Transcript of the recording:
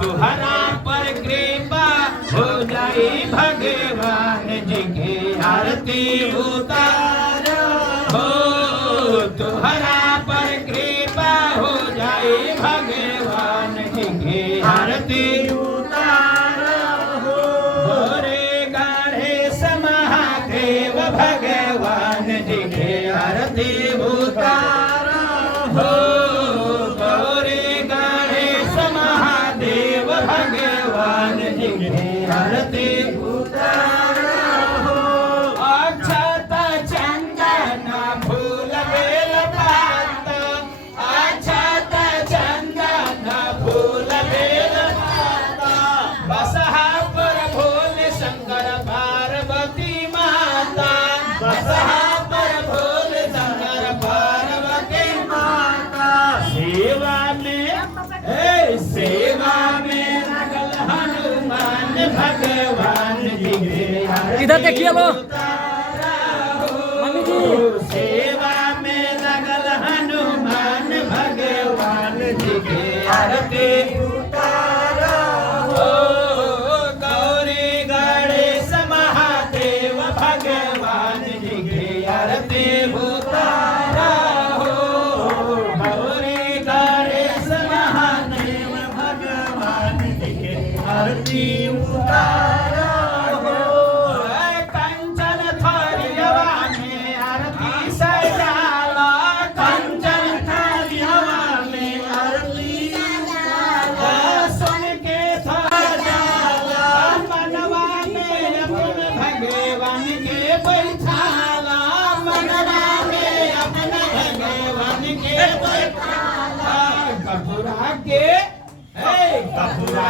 तुहरा पर कृपा हो जाई भगवान जी की आरती उतारो हो तुहरा पर कृपा हो जाई भगवान जी की आरती उतारो हो गोरे गाढ़े महादेव भगवान जी की आरती उतारो हो आरती उतारो हो अक्षत चंदन फूल बेल पात अक्षत चंदन फूल बेल पात बसहा पर भोले शंकर पार्वती माता बसहा पर भोले शंकर पार्वती माता सेवा में भगवान जी इधर देखिए वो मम्मी जी सेवा में लगल हनुमान भगवान जी के आरती उतारो हो गौरी गणेश महादेव भगवान जी के आरती उतारो हो गौरी गणेश महादेव भगवान जी के आरती उतारो हो कंचन थरियवा में आरती सजाला कंचन थरियवा में आरती सजाला सुन के सजाला मनवा में अपन भगवान के बैठाला मनवा में अपन भगवान के बैठाला कपूरा के कपूरा